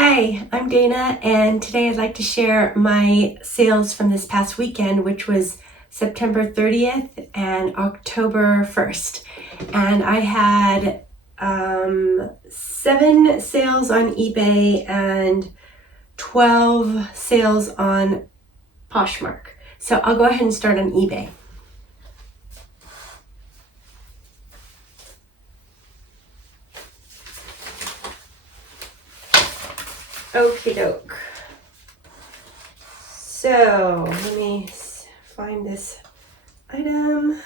Hi, I'm Dana, and today I'd like to share my sales from this past weekend, which was September 30th and October 1st. And I had 7 sales on eBay and 12 sales on Poshmark. So I'll go ahead and start on eBay. Okie doke. So let me find this item.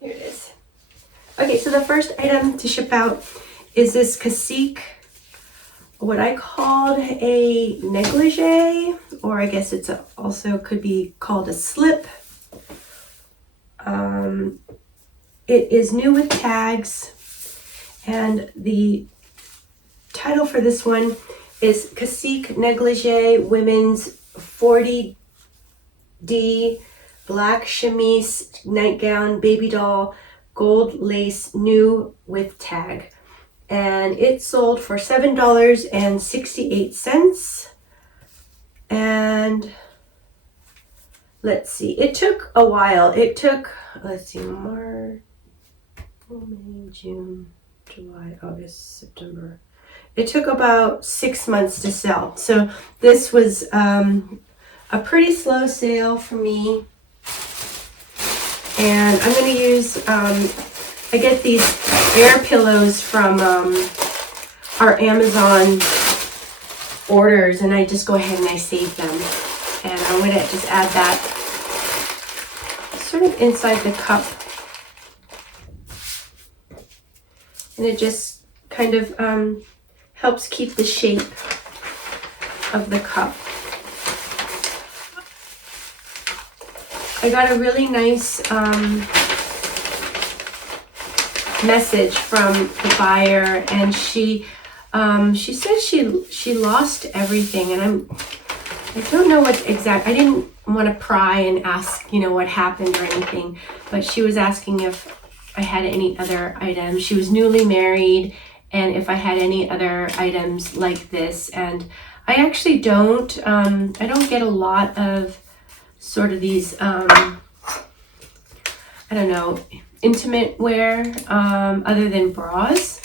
Here it is. Okay, so the first item to ship out is this cacique, what I called a negligee, or I guess it's also could be called a slip. It is new with tags, and the title for this one is Cacique Negligee Women's 40D Black Chemise Nightgown Baby Doll Gold Lace New with Tag. And it sold for $7.68. And let's see, it took a while. It took, let's see, March, May, June, July, August, September. It took about 6 months to sell. So this was a pretty slow sale for me. And I'm going to use, I get these air pillows from our Amazon orders, and I just go ahead and I save them. And I'm going to just add that sort of inside the cup. And it just kind of helps keep the shape of the cup. I got a really nice message from the buyer, and she said she lost everything, and I don't know what exact. I didn't want to pry and ask, what happened or anything, but she was asking if I had any other items. She was newly married, and if I had any other items like this. And I actually don't. I don't get a lot of sort of these, I don't know, intimate wear other than bras.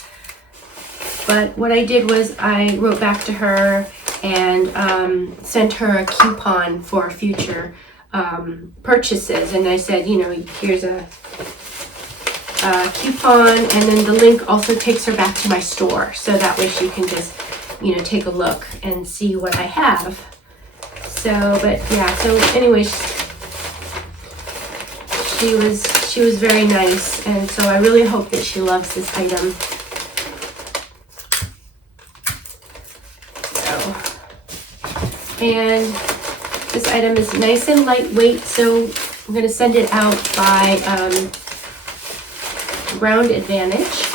But what I did was I wrote back to her and sent her a coupon for future purchases. And I said, here's a coupon, and then the link also takes her back to my store, so that way she can just take a look and see what I have. So but yeah, so anyway, she was very nice, and so I really hope that she loves this item. And this item is nice and lightweight, so I'm going to send it out by Ground Advantage.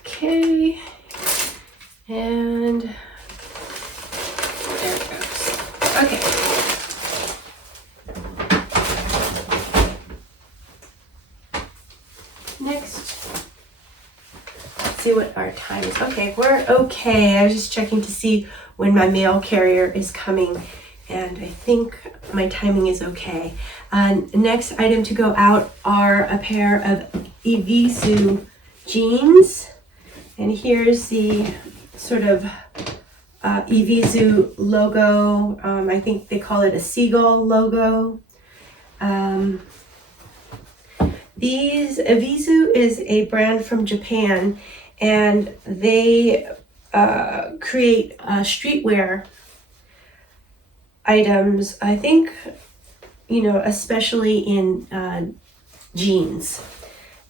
Okay, and there it goes. Okay. Next, let's see what our time is. Okay, we're okay. I was just checking to see when my mail carrier is coming, and I think my timing is okay. Next item to go out are a pair of Evisu jeans, and here's the sort of Evisu logo. I think they call it a seagull logo. Evisu is a brand from Japan, and they create streetwear items, I think, especially in jeans.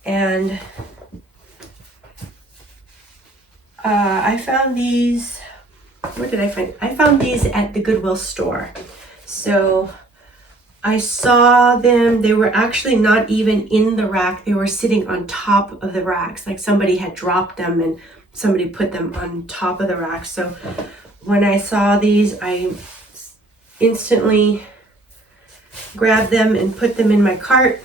And I found these, where did I find? I found these at the Goodwill store. So I saw them, they were actually not even in the rack, they were sitting on top of the racks, like somebody had dropped them and somebody put them on top of the rack. So when I saw these, I instantly grabbed them and put them in my cart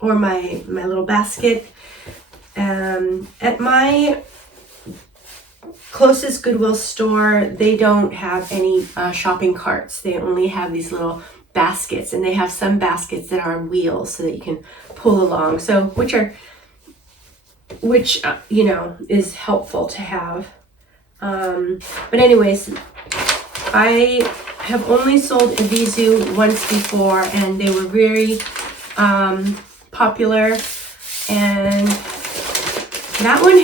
or my little basket. At my closest Goodwill store, they don't have any shopping carts. They only have these little baskets, and they have some baskets that are on wheels so that you can pull along. So which you know, is helpful to have. But anyways, I have only sold Evisu once before, and they were very popular. And that one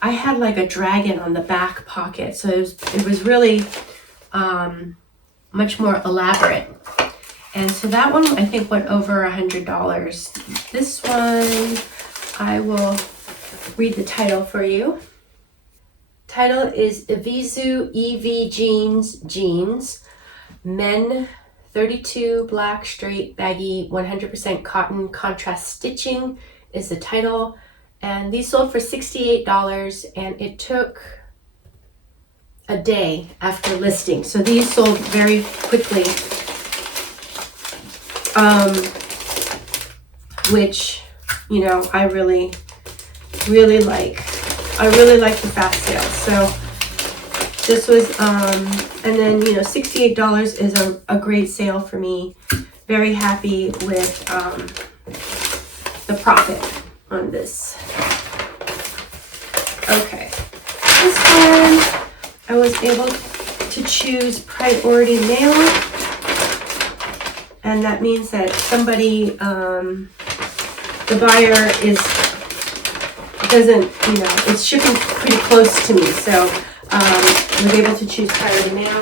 I had like a dragon on the back pocket, so it was really much more elaborate. And so that one I think went over $100. This one, I will read the title for you. Title is Evisu EV Jeans, Men 32 black straight baggy 100% cotton contrast stitching is the title. And these sold for $68, and it took a day after listing. So these sold very quickly, which, you know, I really like. I really like the fast sales. So this was, and then, you know, $68 is a great sale for me. Very happy with the profit on this. Okay, this one I was able to choose priority mail, and that means that somebody, the buyer it's shipping pretty close to me, so I was able to choose priority mail.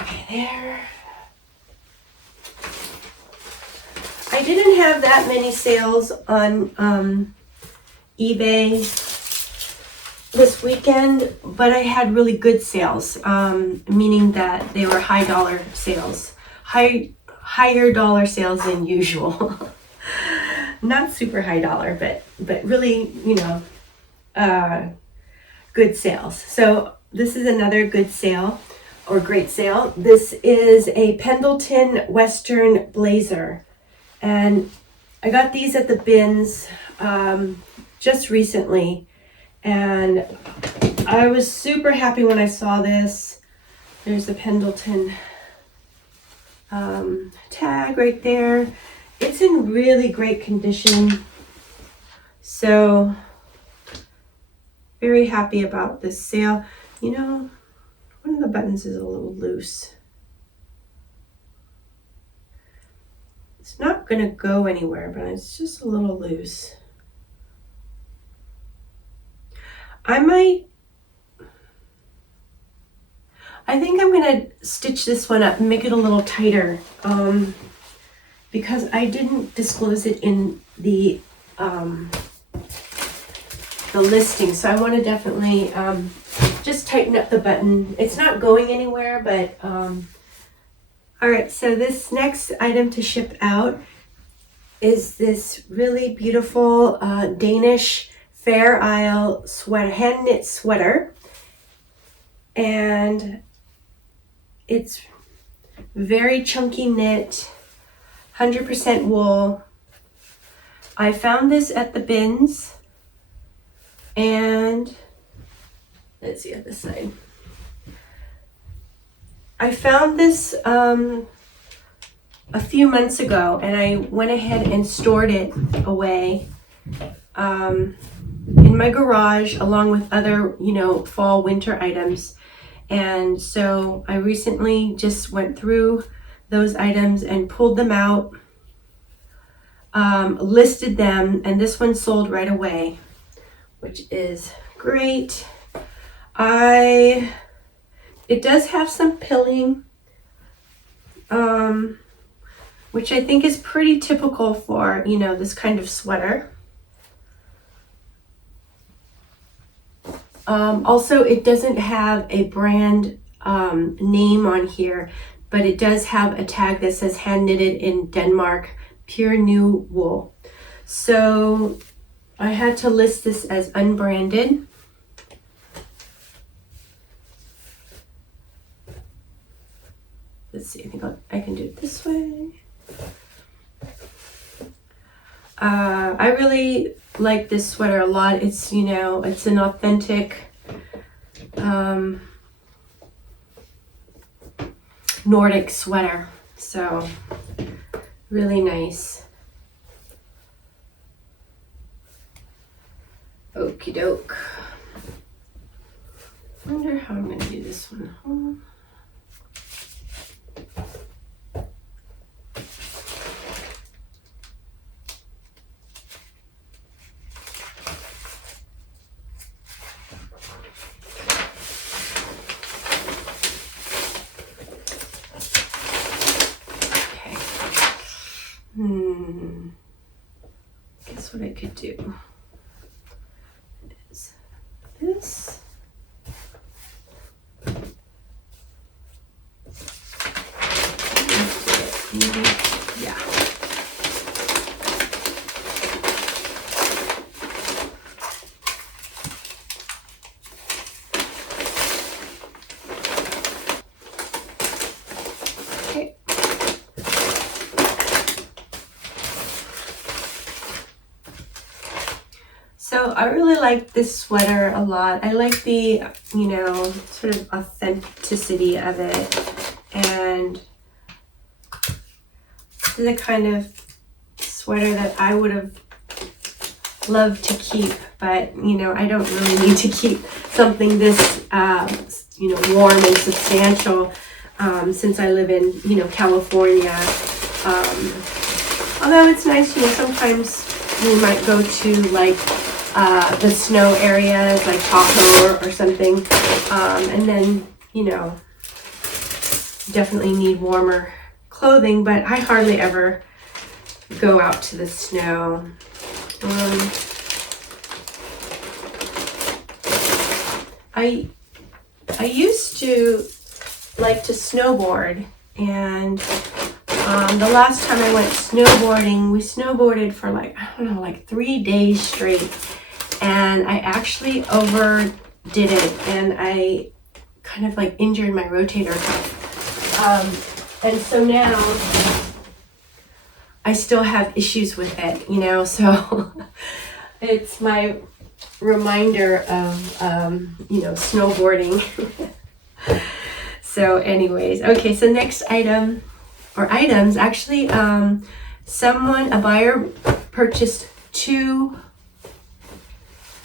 Okay, there. I didn't have that many sales on eBay this weekend, but I had really good sales, meaning that they were high dollar sales, higher dollar sales than usual. Not super high dollar, but really, you know, good sales. So this is another good sale or great sale. This is a Pendleton Western blazer, and I got these at the bins just recently, and I was super happy when I saw this. There's the Pendleton tag right there. It's in really great condition, so very happy about this sale. You know, one of the buttons is a little loose. It's not gonna go anywhere, but it's just a little loose. I think I'm gonna stitch this one up and make it a little tighter, because I didn't disclose it in the listing. So I want to definitely just tighten up the button. It's not going anywhere, but all right, so this next item to ship out is this really beautiful Danish Fair Isle sweater, hand knit sweater, and it's very chunky knit, 100% wool. I found this at the bins, and let's see at this side. I found this a few months ago, and I went ahead and stored it away in my garage along with other, you know, fall winter items. And so I recently just went through those items and pulled them out, listed them, and this one sold right away, which is great. It does have some pilling, which I think is pretty typical for, you know, this kind of sweater. Also, it doesn't have a brand name on here, but it does have a tag that says hand knitted in Denmark, pure new wool. So I had to list this as unbranded. Let's see, I think I can do it this way. I really like this sweater a lot. It's, you know, it's an authentic Nordic sweater, so really nice. Okie doke. Wonder how I'm gonna do this one. Guess what I could do is this. Maybe, yeah. Okay. So I really like this sweater a lot. I like the, you know, sort of authenticity of it, and this is the kind of sweater that I would have loved to keep, but you know, I don't really need to keep something this, you know, warm and substantial, since I live in, you know, California. Although it's nice, you know, sometimes we might go to like the snow areas like Tahoe or something, and then, you know, definitely need warmer clothing, but I hardly ever go out to the snow. I used to like to snowboard, and the last time I went snowboarding, we snowboarded for like, I don't know, like 3 days straight, and I actually overdid it, and I kind of like injured my rotator cuff. And so now I still have issues with it, you know, so it's my reminder of, you know, snowboarding. So anyways, okay, so next item, or items, actually, a buyer purchased 2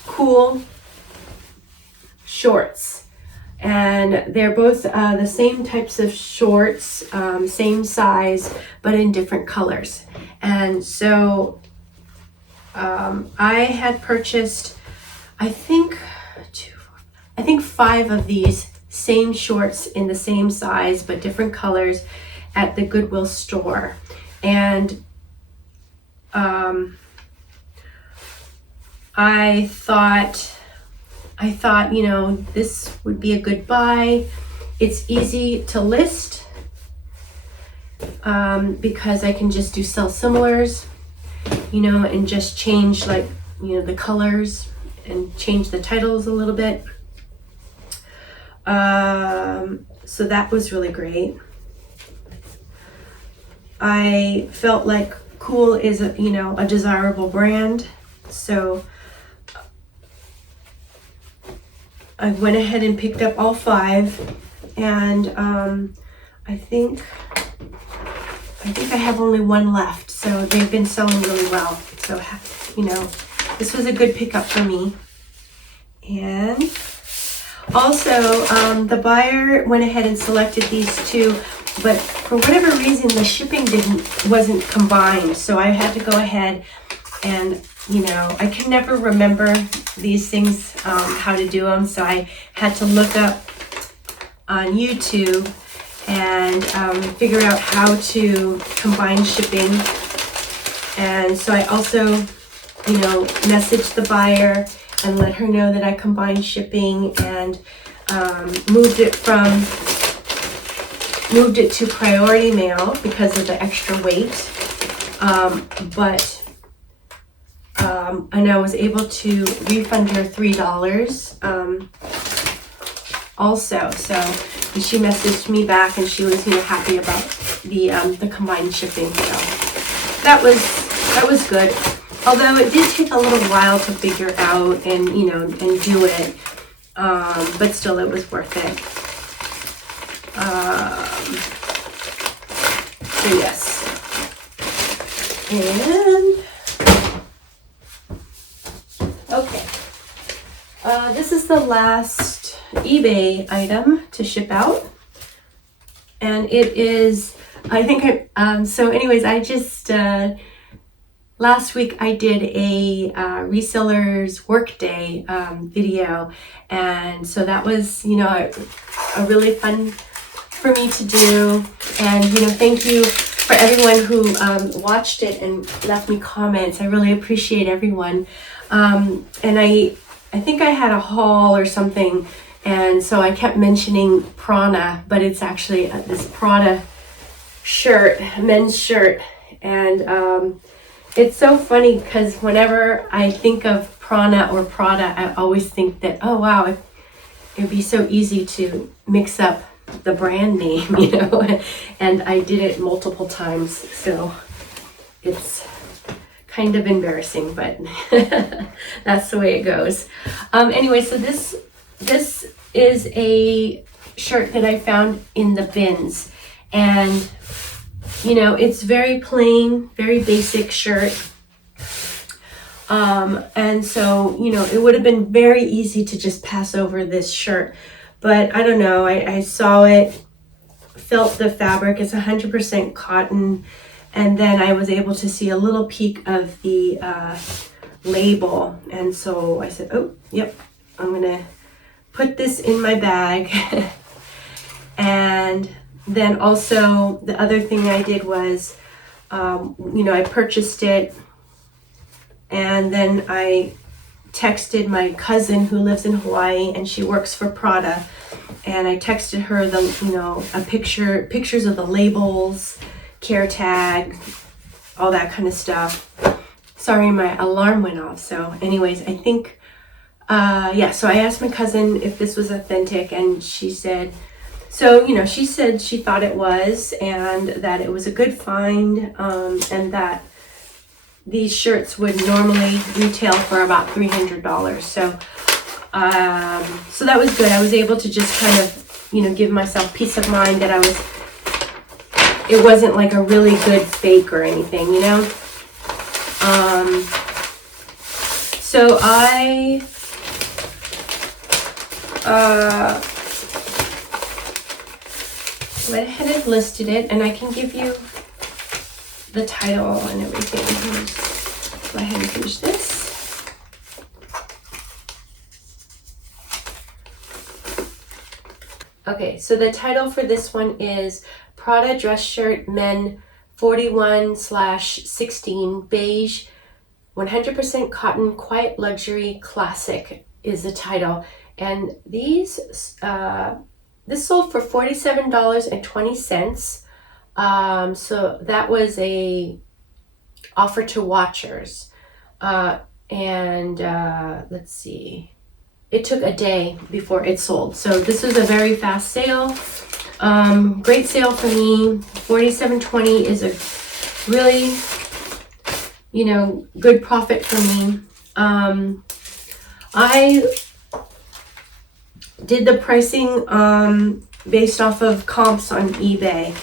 cool shorts, and they're both the same types of shorts, same size, but in different colors. And so I had purchased, I think 5 of these same shorts in the same size but different colors at the Goodwill store, and I thought, you know, this would be a good buy. It's easy to list, because I can just do sell similars, you know, and just change, like, you know, the colors and change the titles a little bit. So that was really great. I felt like Cool is a, you know, a desirable brand, so I went ahead and picked up all 5, and I think I have only 1 left, so they've been selling really well. So, you know, this was a good pickup for me. And also, the buyer went ahead and selected these 2, but for whatever reason, the shipping wasn't combined. So I had to go ahead and, you know, I can never remember these things, how to do them. So I had to look up on YouTube and figure out how to combine shipping. And so I also, you know, messaged the buyer and let her know that I combined shipping, and moved it to priority mail because of the extra weight. And I was able to refund her $3 also. So she messaged me back, and she was, you know, happy about the combined shipping. So that was good. Although it did take a little while to figure out and, you know, and do it. But still, it was worth it. So yes. And, okay. This is the last eBay item to ship out. And it is, I think, so anyways, I just, last week I did a reseller's workday video, and so that was, you know, a really fun for me to do. And, you know, thank you for everyone who watched it and left me comments. I really appreciate everyone. And I think I had a haul or something, and so I kept mentioning Prana, but it's actually this Prada shirt, men's shirt. And it's so funny because whenever I think of Prana or Prada, I always think that, oh wow, it'd be so easy to mix up the brand name, you know, and I did it multiple times, so it's kind of embarrassing, but that's the way it goes. Anyway, so this is a shirt that I found in the bins, and you know, it's very plain, very basic shirt. And so, you know, it would have been very easy to just pass over this shirt, but I don't know, I saw it, felt the fabric, it's 100% cotton, and then I was able to see a little peek of the label, and so I said, oh, yep, I'm gonna put this in my bag. And then also the other thing I did was, you know, I purchased it, and then I texted my cousin who lives in Hawaii, and she works for Prada, and I texted her the, you know, pictures of the labels, care tag, all that kind of stuff. Sorry, my alarm went off. So anyways, I think, yeah, so I asked my cousin if this was authentic, and she said, so, you know, she said she thought it was, and that it was a good find, and that these shirts would normally retail for about $300. So, so that was good. I was able to just kind of, you know, give myself peace of mind that it wasn't like a really good fake or anything, you know? So I, went ahead and listed it, and I can give you the title and everything. Let's go ahead and finish this. Okay, so the title for this one is Prada Dress Shirt Men 41/16 Beige 100% Cotton Quiet Luxury Classic is the title. And these, this sold for $47.20. So that was a offer to watchers. Let's see, it took a day before it sold. So this was a very fast sale. Great sale for me. $47.20 is a really, you know, good profit for me. I did the pricing based off of comps on eBay,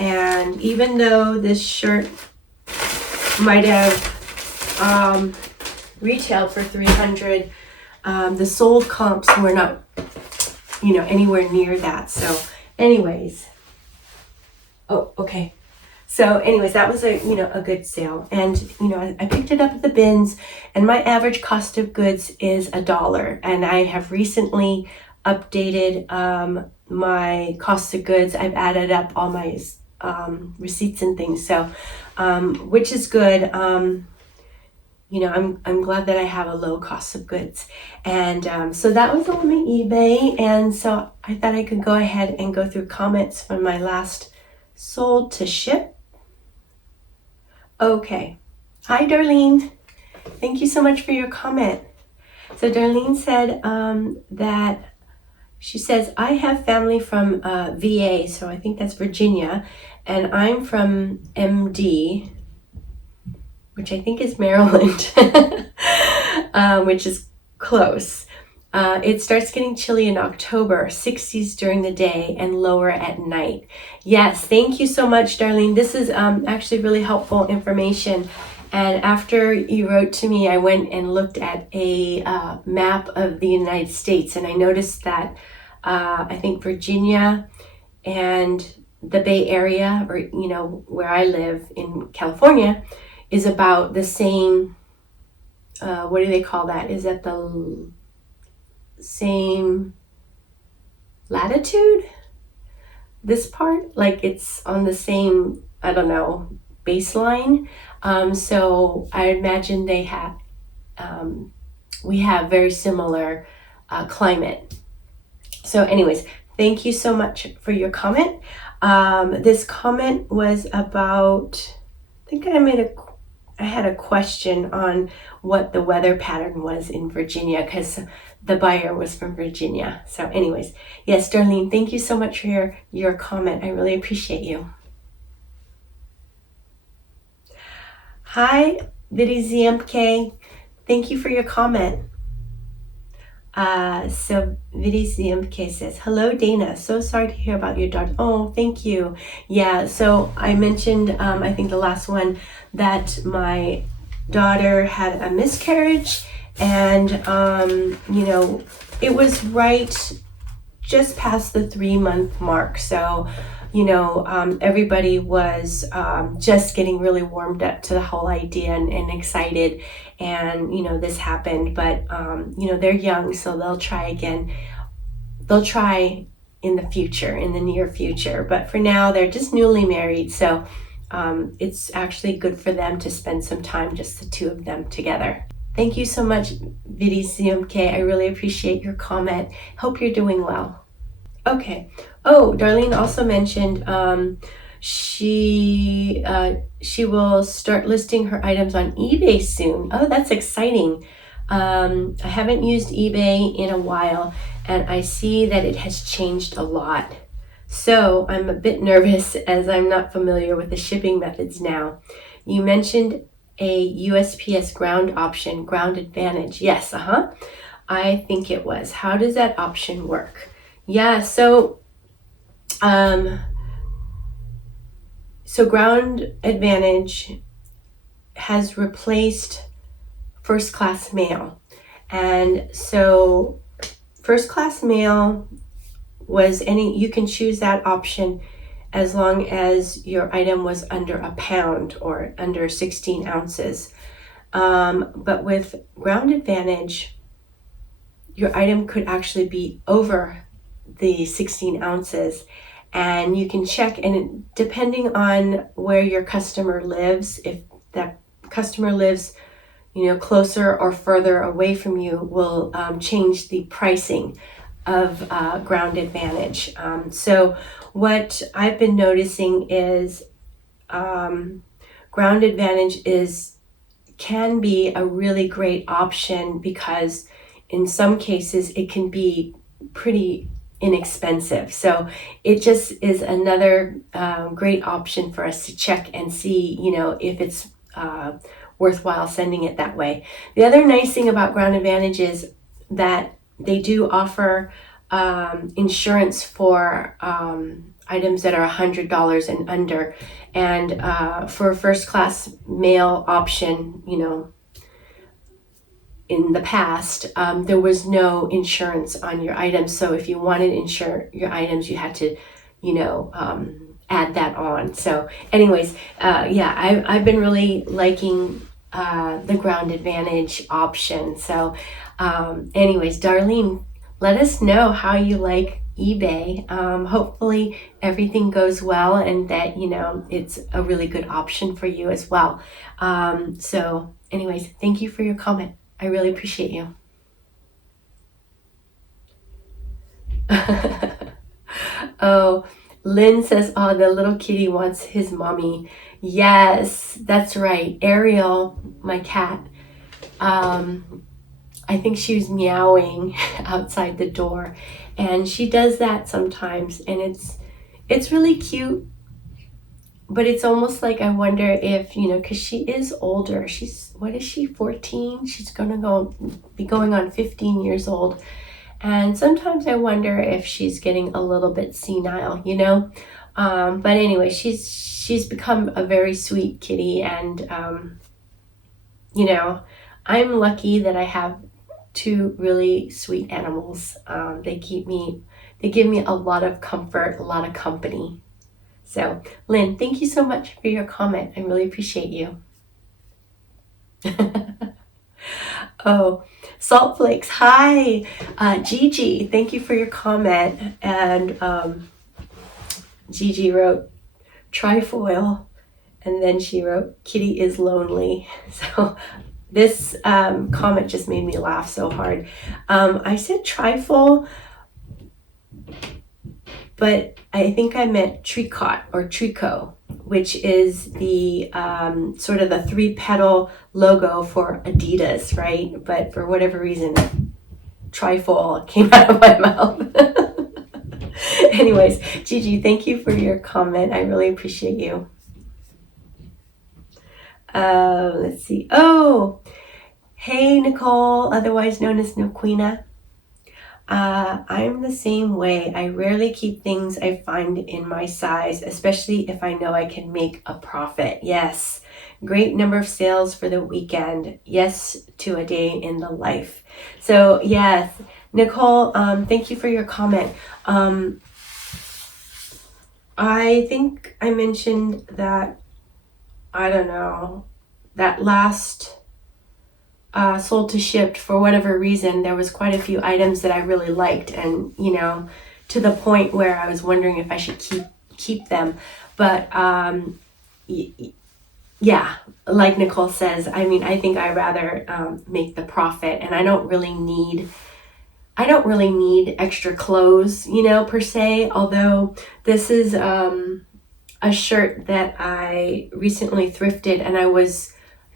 and even though this shirt might have retailed for $300, the sold comps were not, you know, anywhere near that. So anyways, oh, okay. So anyways, that was a, you know, a good sale. And, you know, I picked it up at the bins, and my average cost of goods is $1. And I have recently updated my cost of goods. I've added up all my receipts and things. So, which is good. You know, I'm glad that I have a low cost of goods. And so that was on my eBay. And so I thought I could go ahead and go through comments from my last sold to ship. Okay. Hi, Darlene. Thank you so much for your comment. So Darlene said that she says, I have family from VA, so I think that's Virginia, and I'm from MD, which I think is Maryland, which is close. It starts getting chilly in October, 60s during the day and lower at night. Yes, thank you so much, Darlene. This is actually really helpful information. And after you wrote to me, I went and looked at a map of the United States, and I noticed that I think Virginia and the Bay Area, or where I live in California, is about the same. What do they call that? Is that the same latitude? This part, like it's on the same, I don't know, baseline. So I imagine they have, we have very similar climate. So anyways, thank you so much for your comment. This comment was about, I think I had a question on what the weather pattern was in Virginia, because the buyer was from Virginia. So anyways, yes, Darlene, thank you so much for your comment. I really appreciate you. Hi, ViddyZMK. Thank you for your comment. So ViddyZMK says, hello, Dana. So sorry to hear about your daughter. Oh, thank you. Yeah, so I mentioned, I think the last one, that my daughter had a miscarriage, and, it was right just past the 3-month mark. So, everybody was just getting really warmed up to the whole idea and excited. And, this happened, but, they're young, so they'll try again. They'll try in the future, in the near future. But for now, they're just newly married. So it's actually good for them to spend some time, just the two of them together. Thank you so much, ViddyZMK. I really appreciate your comment. Hope you're doing well. Okay. Oh, Darlene also mentioned she will start listing her items on eBay soon. Oh, that's exciting. I haven't used eBay in a while, and I see that it has changed a lot. So I'm a bit nervous as I'm not familiar with the shipping methods now. You mentioned a USPS ground option, Ground Advantage. Yes, I think it was. How does that option work? Yeah, so Ground Advantage has replaced first class mail. And so first class mail was you can choose that option as long as your item was under a pound or under 16 ounces. But with Ground Advantage, your item could actually be over the 16 ounces, and you can check, and depending on where your customer lives, if that customer lives closer or further away from you, will change the pricing of Ground Advantage. So what I've been noticing is Ground Advantage can be a really great option, because in some cases it can be pretty inexpensive. So it just is another great option for us to check and see, if it's worthwhile sending it that way. The other nice thing about Ground Advantage is that they do offer insurance for items that are $100 and under. And for a first class mail option, in the past, there was no insurance on your items. So if you wanted to insure your items, you had to, add that on. So anyways, I've been really liking the Ground Advantage option. So anyways, Darlene, let us know how you like eBay. Hopefully everything goes well, and that, it's a really good option for you as well. So anyways, thank you for your comment. I really appreciate you. Oh, Lynn says, oh, the little kitty wants his mommy. Yes, that's right. Ariel, my cat, I think she was meowing outside the door, and she does that sometimes, and it's really cute. but it's almost like I wonder if, because she is older. What is she, 14? She's going to be going on 15 years old. And sometimes I wonder if she's getting a little bit senile, But anyway, she's become a very sweet kitty, and, I'm lucky that I have two really sweet animals. They give me a lot of comfort, a lot of company. So, Lynn, thank you so much for your comment. I really appreciate you. Oh, Salt Flakes, hi. Gigi, thank you for your comment. And Gigi wrote trifoil, and then she wrote kitty is lonely. So this comment just made me laugh so hard. I said trifoil, but I think I meant tricot or tricot, which is the sort of the 3-petal logo for Adidas, right? But for whatever reason, trifoil came out of my mouth. Anyways, Gigi, thank you for your comment. I really appreciate you. Let's see. Oh, hey, Nicole, otherwise known as Noquina. I'm the same way. I rarely keep things I find in my size, especially if I know I can make a profit. Yes. Great number of sales for the weekend. Yes to a day in the life. So yes, Nicole, thank you for your comment. I think I mentioned that, I don't know, that last sold to shipped, for whatever reason, there was quite a few items that I really liked, and to the point where I was wondering if I should keep them. But yeah, like Nicole says, I think I'd rather make the profit, and I don't really need extra clothes, per se. Although this is a shirt that I recently thrifted, and I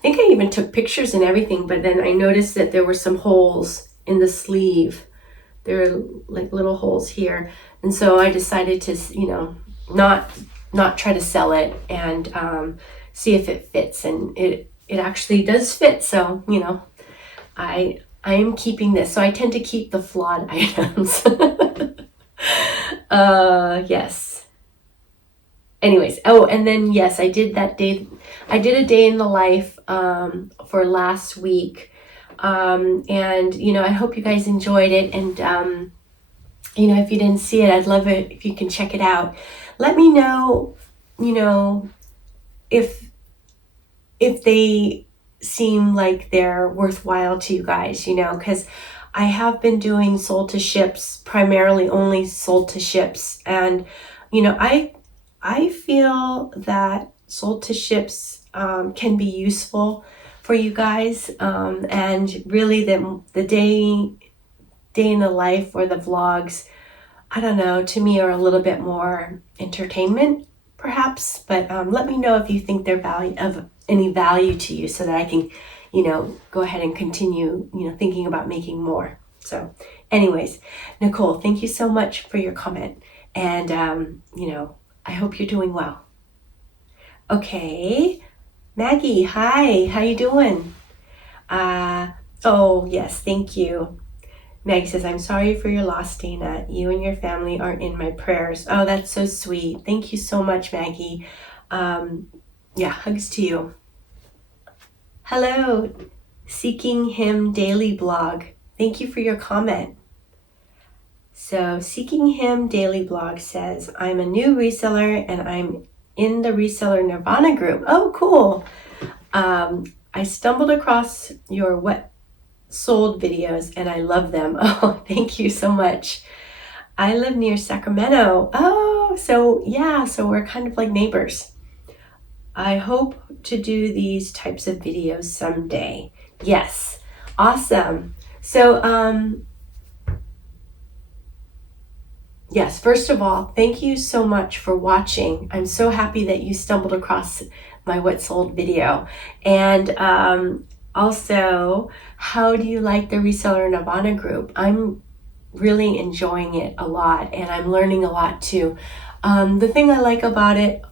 think I even took pictures and everything, but then I noticed that there were some holes in the sleeve. There are like little holes here. And so I decided to, not try to sell it, and see if it fits. And it actually does fit. So, I am keeping this. So I tend to keep the flawed items. Yes. Anyways, oh, and then yes, I did a day in the life for last week, and I hope you guys enjoyed it. And if you didn't see it, I'd love it if you can check it out. Let me know, if they seem like they're worthwhile to you guys, because I have been doing sold to ships, primarily only sold to ships, and I feel that sold to ships can be useful for you guys, and really the day in the life or the vlogs, I don't know, to me are a little bit more entertainment perhaps, but let me know if you think they're of any value to you, so that I can go ahead and continue thinking about making more. So anyways, Nicole, thank you so much for your comment, and I hope you're doing well. Okay, Maggie, hi, how you doing? Oh, yes, thank you. Maggie says, I'm sorry for your loss, Dana. You and your family are in my prayers. Oh, that's so sweet. Thank you so much, Maggie. Yeah, hugs to you. Hello, Seeking Him Daily blog. Thank you for your comment. So Seeking Him Daily blog says, I'm a new reseller and I'm in the reseller Nirvana group. Oh, cool. I stumbled across your what sold videos and I love them. Oh, thank you so much. I live near Sacramento. Oh, so yeah, so we're kind of like neighbors. I hope to do these types of videos someday. Yes, awesome. So, yes, first of all, thank you so much for watching. I'm so happy that you stumbled across my what sold video. And also, how do you like the Reseller Nirvana group? I'm really enjoying it a lot, and I'm learning a lot too. The thing I like about it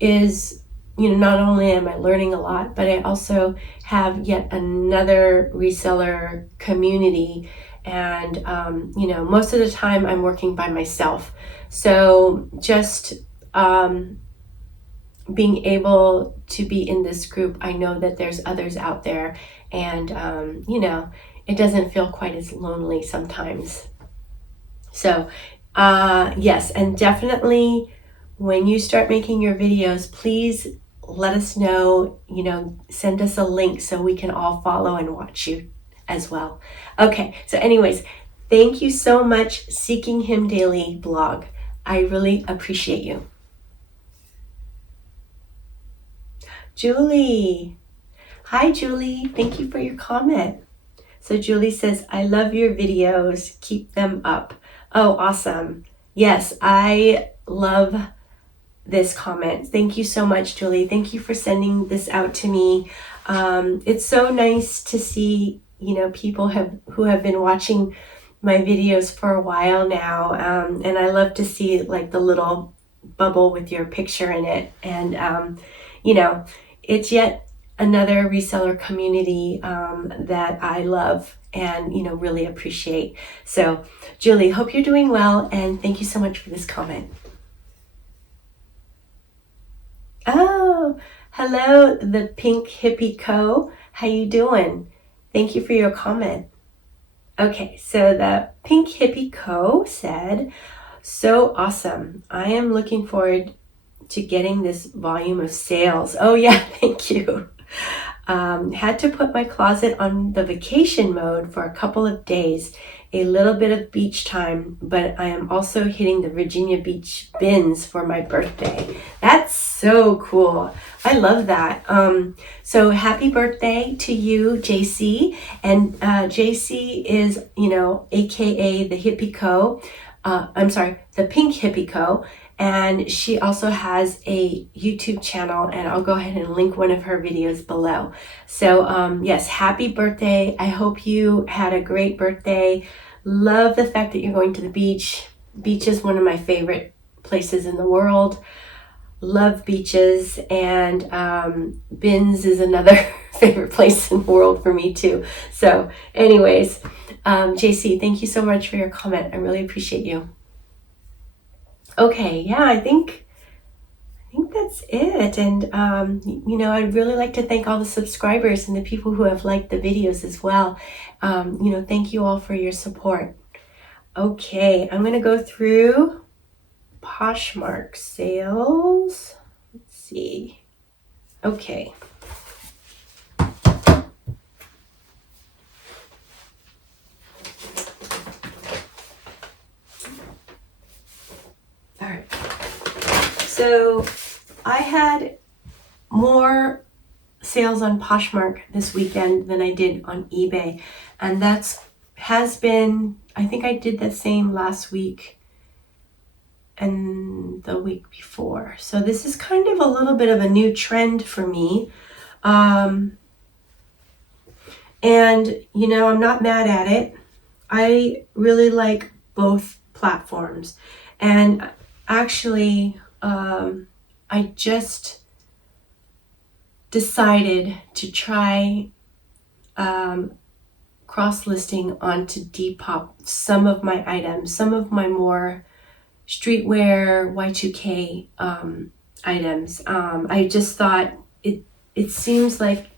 is, not only am I learning a lot, but I also have yet another reseller community. And, most of the time I'm working by myself. So just being able to be in this group, I know that there's others out there, and, it doesn't feel quite as lonely sometimes. So, yes, and definitely when you start making your videos, please let us know, send us a link so we can all follow and watch you as well. Okay, so anyways, thank you so much, Seeking Him Daily blog. I really appreciate you. Julie. Hi, Julie. Thank you for your comment. So Julie says, I love your videos. Keep them up. Oh, awesome. Yes, I love this comment. Thank you so much, Julie. Thank you for sending this out to me. It's so nice to see, people who have been watching my videos for a while now. And I love to see like the little bubble with your picture in it. And, it's yet another reseller community that I love and, really appreciate. So Julie, hope you're doing well. And thank you so much for this comment. Oh, hello, the Pink Hippie Co. How you doing? Thank you for your comment. Okay, so the Pink Hippie Co. said, so awesome. I am looking forward to getting this volume of sales. Oh yeah, thank you. Had to put my closet on the vacation mode for a couple of days, a little bit of beach time, but I am also hitting the Virginia Beach bins for my birthday. That's so cool. I love that. So happy birthday to you, JC. And JC is, AKA the Hippie Co. The Pink Hippie Co. And she also has a YouTube channel, and I'll go ahead and link one of her videos below. So yes, happy birthday. I hope you had a great birthday. Love the fact that you're going to the beach. Beach is one of my favorite places in the world. Love beaches, and bins is another favorite place in the world for me too. So anyways, JC, thank you so much for your comment. I really appreciate you. Okay, yeah, I think that's it. And, I'd really like to thank all the subscribers and the people who have liked the videos as well. Thank you all for your support. Okay, I'm going to go through Poshmark sales. Let's see. Okay. All right. So I had more sales on Poshmark this weekend than I did on eBay. And I think I did the same last week and the week before. So this is kind of a little bit of a new trend for me. And, I'm not mad at it. I really like both platforms. And actually, I just decided to try cross-listing onto Depop some of my items, some of my more streetwear Y2K items. I just thought it seems like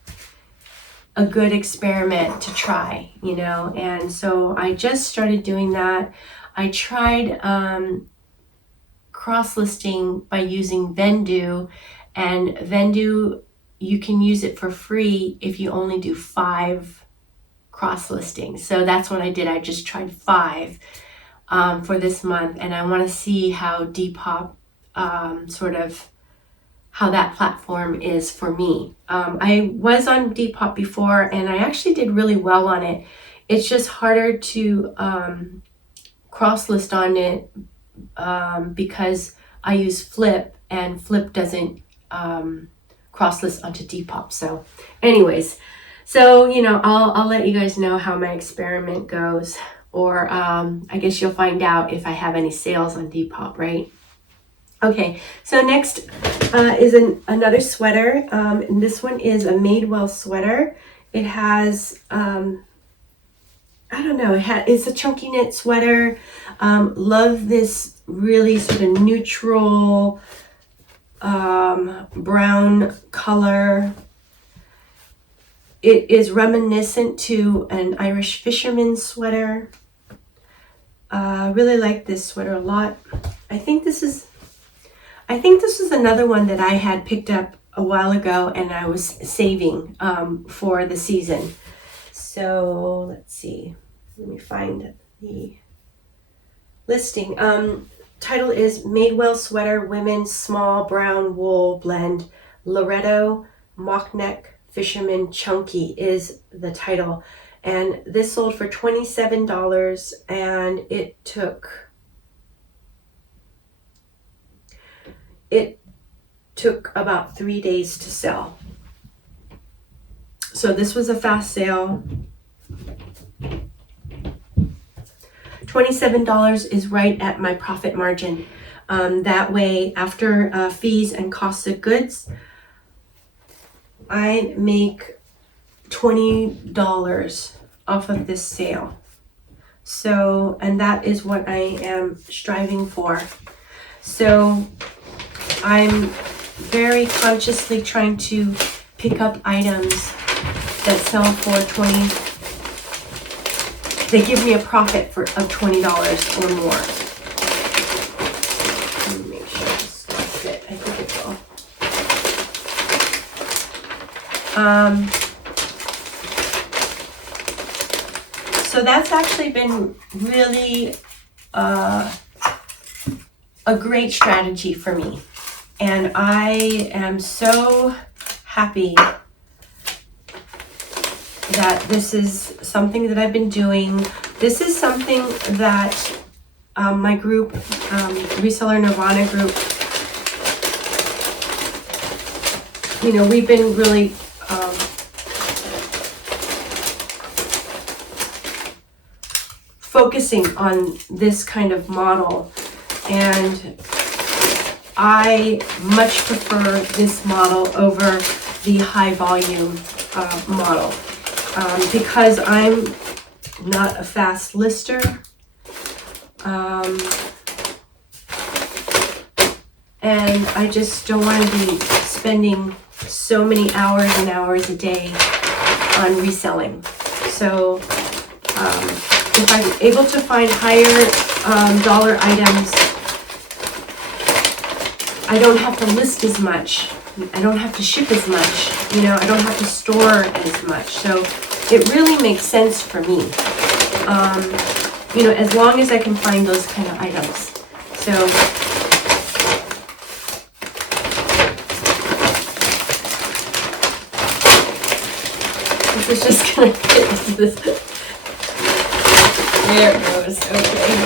a good experiment to try, and so I just started doing that. I tried cross-listing by using Vendoo, and Vendoo, you can use it for free if you only do 5 cross-listings. So that's what I did. I just tried 5 for this month, and I want to see how Depop how that platform is for me. I was on Depop before, and I actually did really well on it. It's just harder to cross-list on it because I use Flip, and Flip doesn't cross-list onto Depop. So anyways, I'll let you guys know how my experiment goes, or I guess you'll find out if I have any sales on Depop, right? Okay, so next is another sweater. And this one is a Madewell sweater. It has, I don't know, it's a chunky knit sweater. Love this really sort of neutral brown color. It is reminiscent to an Irish fisherman sweater. Really like this sweater a lot. I think this is another one that I had picked up a while ago and I was saving for the season. So let's see. Let me find the listing. Title is Madewell Sweater Women's Small Brown Wool Blend Loretto Mock Neck Fisherman Chunky is the title. And this sold for $27 and it took about 3 days to sell. So this was a fast sale. $27 is right at my profit margin. That way, after fees and costs of goods, I make $20 off of this sale. So, and that is what I am striving for. So I'm very consciously trying to pick up items that sell for they give me a profit of $20 or more. Let me make sure this will fit. I think it will. So that's actually been really a great strategy for me. And I am so happy that this is something that I've been doing. This is something that my group, Reseller Nirvana group, we've been really focusing on this kind of model, and I much prefer this model over the high volume model. Because I'm not a fast lister, and I just don't want to be spending so many hours and hours a day on reselling. So if I'm able to find higher dollar items, I don't have to list as much. I don't have to ship as much. I don't have to store as much. So it really makes sense for me. As long as I can find those kind of items. So this is just gonna fit into this. There it goes. Okay.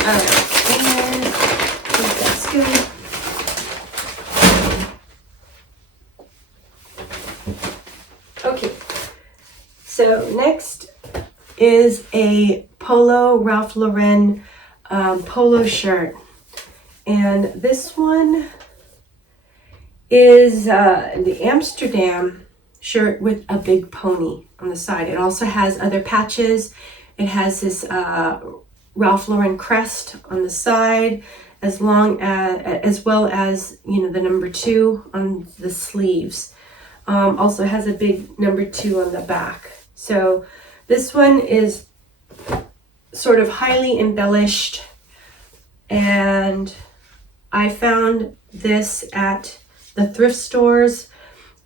Alright, and I think that's good. Okay, so next is a polo Ralph Lauren polo shirt. And this one is the Amsterdam shirt with a big pony on the side. It also has other patches. It has this Ralph Lauren crest on the side, as well as the number 2 on the sleeves. Also has a big number 2 on the back. So this one is sort of highly embellished, and I found this at the thrift stores,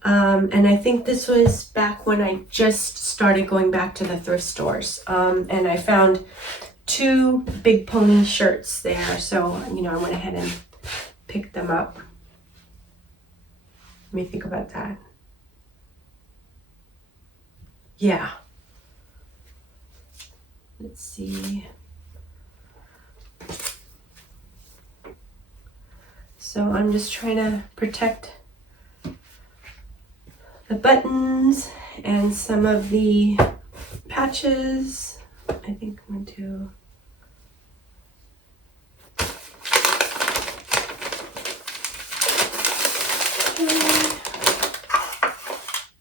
and I think this was back when I just started going back to the thrift stores, and I found 2 big pony shirts there, so I went ahead and picked them up. Let me think about that. Yeah. Let's see. So I'm just trying to protect the the buttons and some of the patches. I think I'm going to do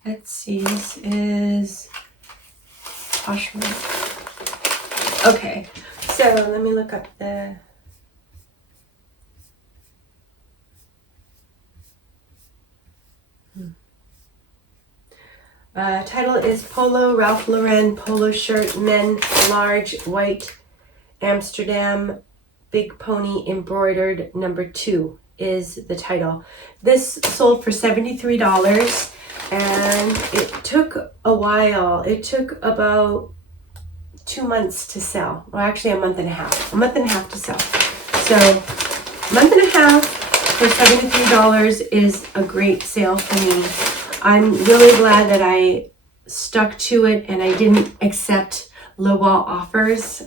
let's see, this is Poshmark. Okay, so let me look up the title is Polo Ralph Lauren Polo Shirt Men Large White Amsterdam Big Pony Embroidered #2 is the title. This sold for $73 and it took a while. It took about 2 months to sell. Well, actually a month and a half. A month and a half to sell. So a month and a half for $73 is a great sale for me. I'm really glad that I stuck to it and I didn't accept lowball offers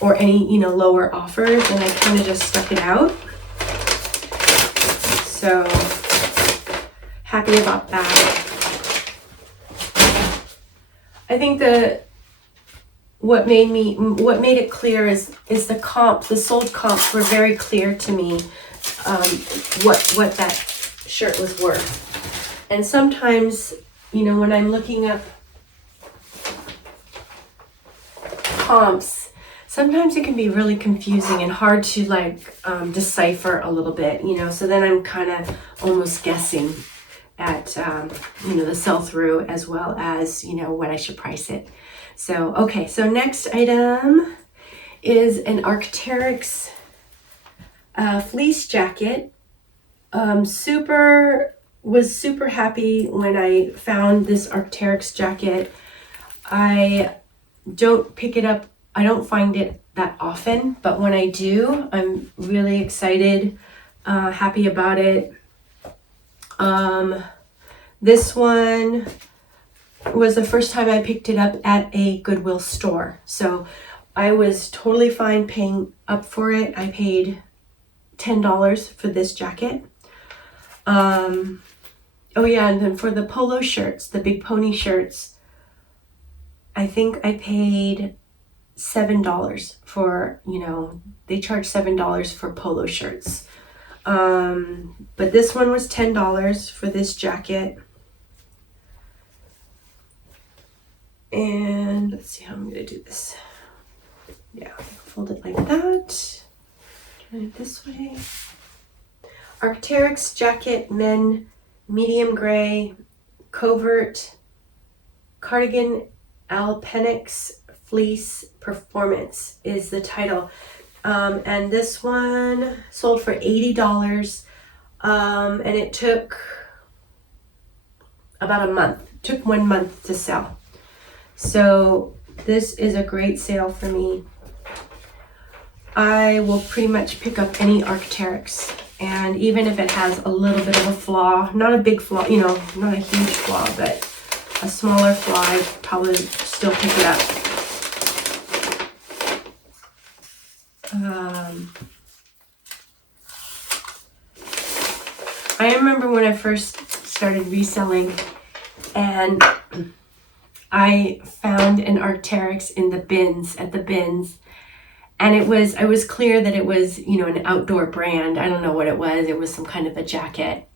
or any, lower offers, and I kind of just stuck it out. So happy about that. I think what made it clear is the comp, the sold comps were very clear to me, what that shirt was worth. And sometimes, when I'm looking up comps, sometimes it can be really confusing and hard to decipher a little bit, so then I'm kind of almost guessing at, the sell-through as well as, what I should price it. So, okay, so next item is an Arc'teryx fleece jacket. Was super happy when I found this Arc'teryx jacket. I don't pick it up, I don't find it that often, but when I do, I'm really excited, happy about it. This one was the first time I picked it up at a Goodwill store. So I was totally fine paying up for it. I paid $10 for this jacket. Oh yeah, and then for the polo shirts, the big pony shirts, I think I paid $7 for, they charge $7 for polo shirts. But this one was $10 for this jacket. And let's see how I'm gonna do this. Yeah, fold it like that. Turn it this way. Arc'teryx jacket, men, medium gray, covert, cardigan, alpenix, fleece, performance is the title. And this one sold for $80. And it took about a month. It took 1 month to sell. So this is a great sale for me. I will pretty much pick up any Arc'teryx, and even if it has a little bit of a flaw, not a big flaw, not a huge flaw, but a smaller flaw, I'd probably still pick it up. I remember when I first started reselling and I found an Arc'teryx in the bins, and I was clear that it was, an outdoor brand. I don't know what it was. It was some kind of a jacket.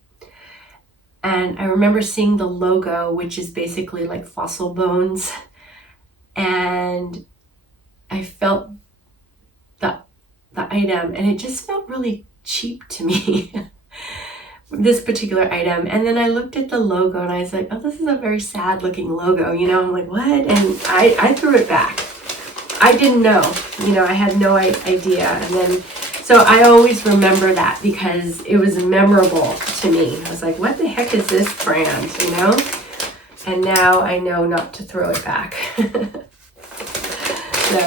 And I remember seeing the logo, which is basically like fossil bones. And I felt the item, and it just felt really cheap to me, this particular item. And then I looked at the logo and I was like, oh, this is a very sad looking logo. I'm like, what? And I threw it back. I didn't know, I had no idea. And then, so I always remember that because it was memorable to me. I was like, what the heck is this brand, And now I know not to throw it back. So,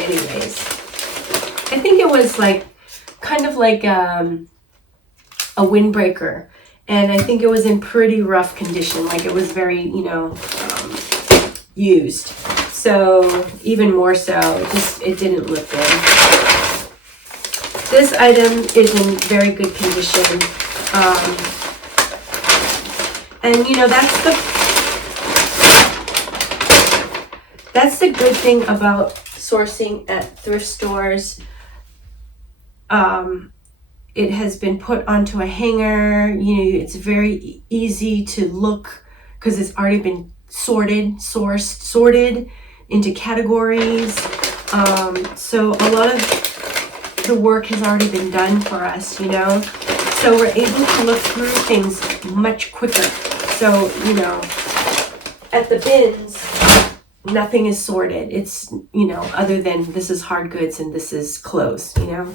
anyways, I think it was kind of like a windbreaker. And I think it was in pretty rough condition. It was very, used. So even more so, it didn't look good. This item is in very good condition. And you know, that's the good thing about sourcing at thrift stores. It has been put onto a hanger. You know, it's very easy to look because it's already been sorted into categories. So a lot of the work has already been done for us, you know. So we're able to look through things much quicker. So, you know, at the bins, nothing is sorted. It's, you know, other than this is hard goods and this is clothes, you know.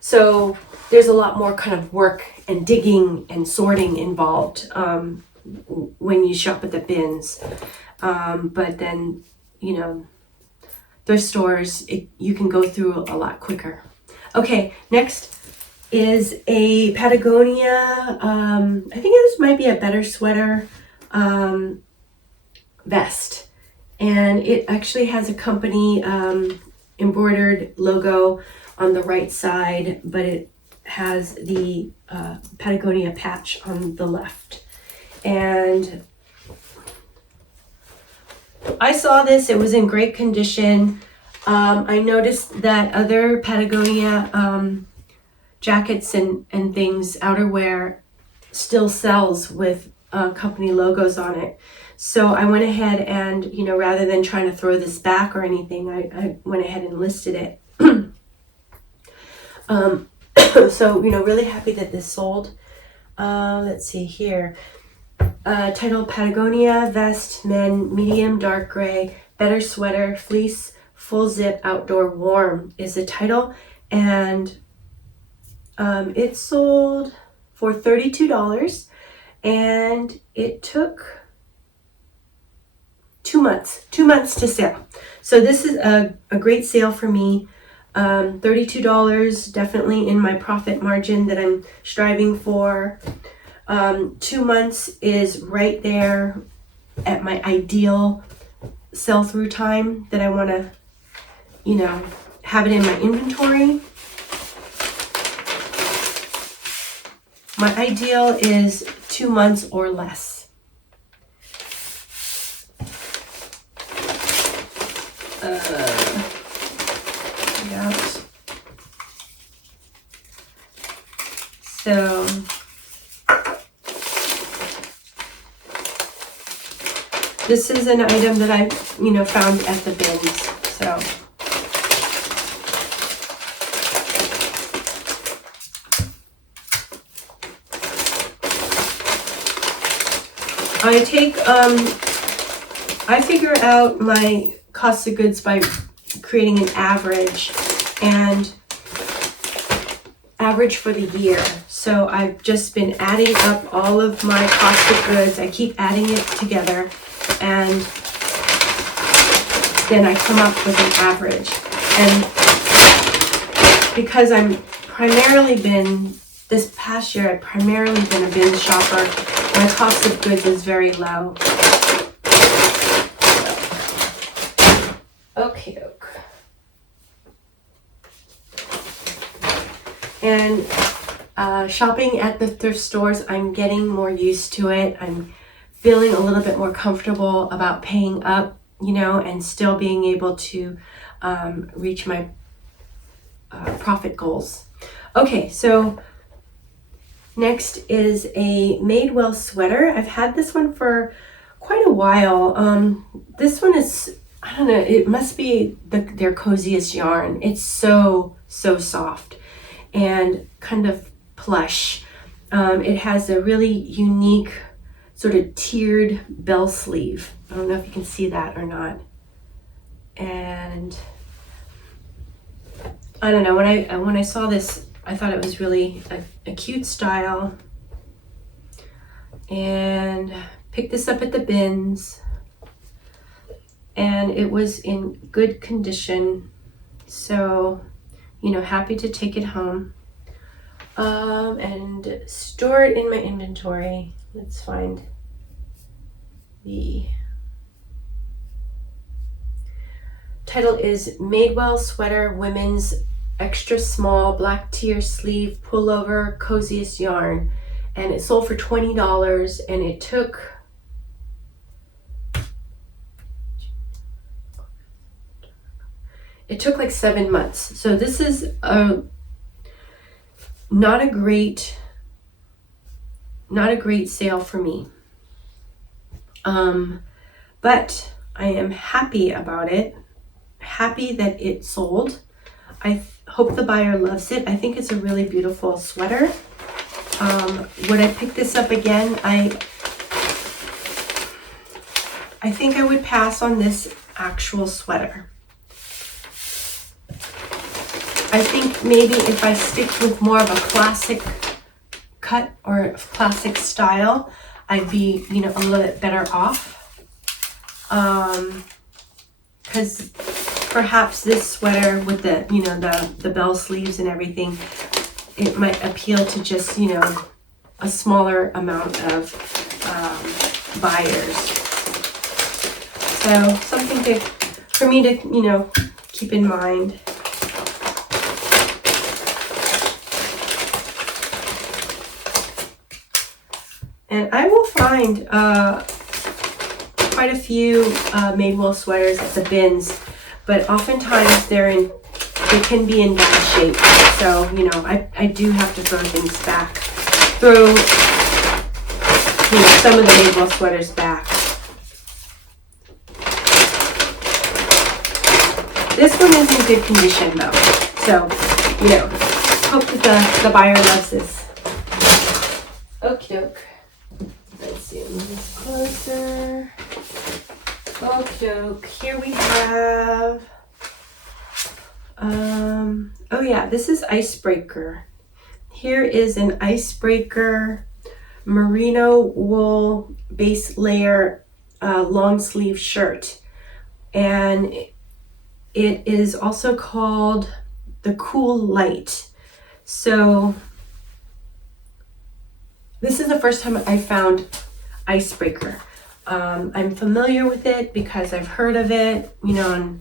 So there's a lot more kind of work and digging and sorting involved when you shop at the bins. But then, you know, thrift stores, you can go through a lot quicker. Okay, next is a Patagonia, I think this might be a Better Sweater vest. And it actually has a company embroidered logo on the right side, but it has the Patagonia patch on the left. And I saw this, it was in great condition. I noticed that other Patagonia jackets and things, outerwear, still sells with company logos on it. So I went ahead and, you know, rather than trying to throw this back or anything, I went ahead and listed it. So, you know, really happy that this sold. Let's see here. Title Patagonia Vest, Men, Medium Dark Gray, Better Sweater, Fleece, Full Zip, Outdoor Warm is the title. And it sold for $32 and it took 2 months to sell. So this is a great sale for me. $32, definitely in my profit margin that I'm striving for. 2 months is right there at my ideal sell-through time that I want to, you know, have it in my inventory. My ideal is 2 months or less. So this is an item that I, you know, found at the bins. So I figure out my cost of goods by creating an average and average for the year. So I've just been adding up all of my cost of goods. I keep adding it together and then I come up with an average. And because this past year, I've primarily been a bin shopper, my cost of goods is very low. Okay. And shopping at the thrift stores, I'm getting more used to it. I'm feeling a little bit more comfortable about paying up, you know, and still being able to reach my profit goals. Okay, so next is a Madewell Sweater. I've had this one for quite a while. This one is, I don't know, it must be their coziest yarn. It's so soft and kind of plush. It has a really unique sort of tiered bell sleeve. I don't know if you can see that or not. And I don't know, when I saw this, I thought it was really a cute style. And picked this up at the bins. And it was in good condition. So, you know, happy to take it home and store it in my inventory. Let's find the title is Madewell Sweater Women's extra small black tier sleeve pullover coziest yarn, and it sold for $20, and it took like 7 months. So this is not a great sale for me, but I am happy about it, happy that it sold. I hope the buyer loves it. I think it's a really beautiful sweater. Would I pick this up again? I think I would pass on this actual sweater. I think maybe if I stick with more of a classic cut or classic style, I'd be, a little bit better off. Because perhaps this sweater with the, the bell sleeves and everything, it might appeal to just, a smaller amount of buyers. So something for me to, keep in mind. And I will find quite a few Madewell sweaters at the bins, but oftentimes they can be in bad shape. So, I do have to throw things back. Throw, some of the Madewell sweaters back. This one is in good condition though. So, hope that the buyer loves this. Okie doke. Let's see, move this closer. Okie doke. Here we have, oh yeah, this is Icebreaker. Here is an Icebreaker merino wool base layer long sleeve shirt. And it is also called the Cool Light. So this is the first time I found Icebreaker. I'm familiar with it because I've heard of it, on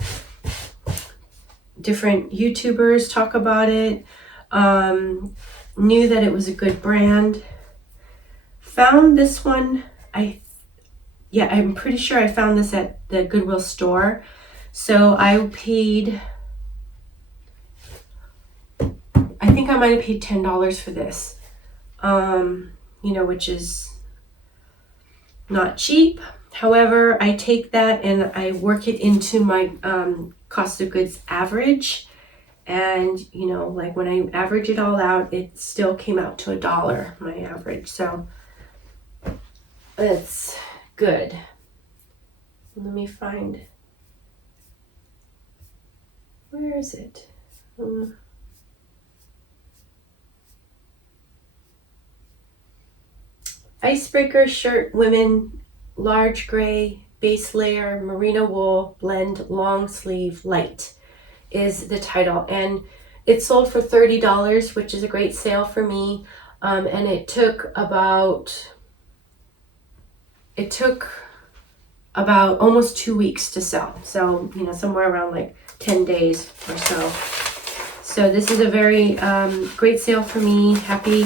different YouTubers talk about it. Knew that it was a good brand. Found this one, I'm pretty sure I found this at the Goodwill store. So I paid, I think I might have paid $10 for this. Which is not cheap. However, I take that and I work it into my cost of goods average. And, like when I average it all out, it still came out to $1, my average. So it's good. Let me find, where is it? Icebreaker Shirt Women Large Gray Base Layer Merino Wool Blend Long Sleeve Light is the title, and it sold for $30, which is a great sale for me. And it took about almost 2 weeks to sell. So, somewhere around like 10 days or so. So this is a very great sale for me. Happy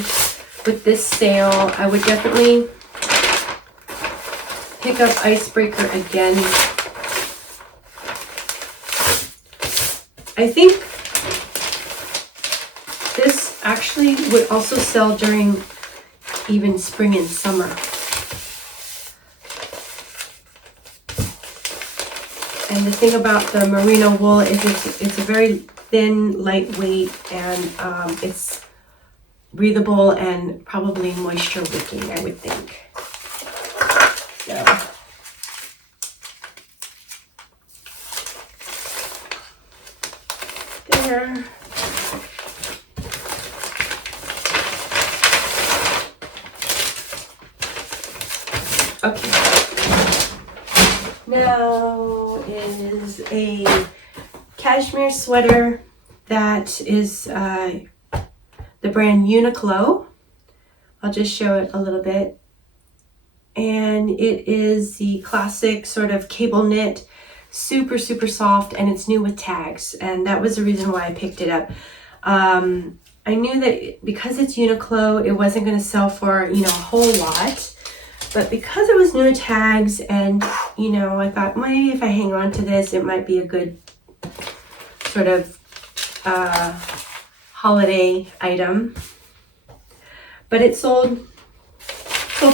with this sale. I would definitely pick up Icebreaker again. I think this actually would also sell during even spring and summer. And the thing about the merino wool is it's a very thin, lightweight, and it's breathable and probably moisture wicking, I would think. So there. Okay. Now is a cashmere sweater that is the brand Uniqlo. I'll just show it a little bit. And it is the classic sort of cable knit, super, super soft, and it's new with tags. And that was the reason why I picked it up. I knew that because it's Uniqlo, it wasn't going to sell for, you know, a whole lot. But because it was new tags and, you know, I thought maybe if I hang on to this, it might be a good sort of holiday item. But it sold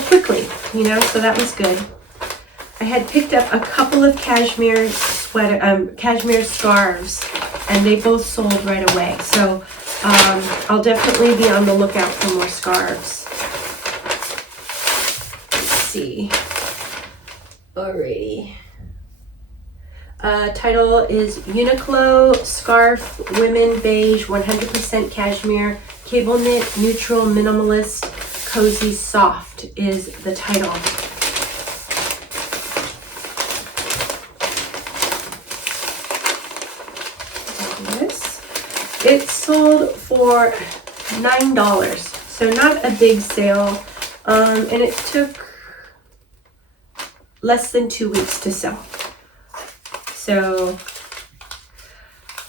quickly, you know, so that was good. I had picked up a couple of cashmere scarves, and they both sold right away. So I'll definitely be on the lookout for more scarves. Let's see. Alrighty. Title is Uniqlo Scarf Women Beige 100% Cashmere Cable Knit Neutral Minimalist Cozy Soft is the title. It sold for $9, so not a big sale, and it took less than 2 weeks to sell. So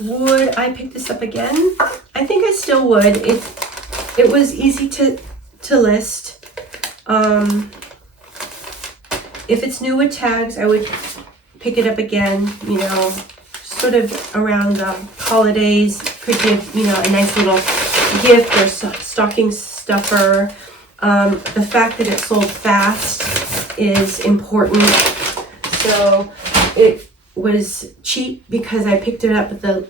would I pick this up again? I think I still would. It was easy to list. If it's new with tags, I would pick it up again, you know, sort of around the holidays. Could give, you know, a nice little gift or stocking stuffer. The fact that it sold fast is important. So it was cheap because I picked it up at the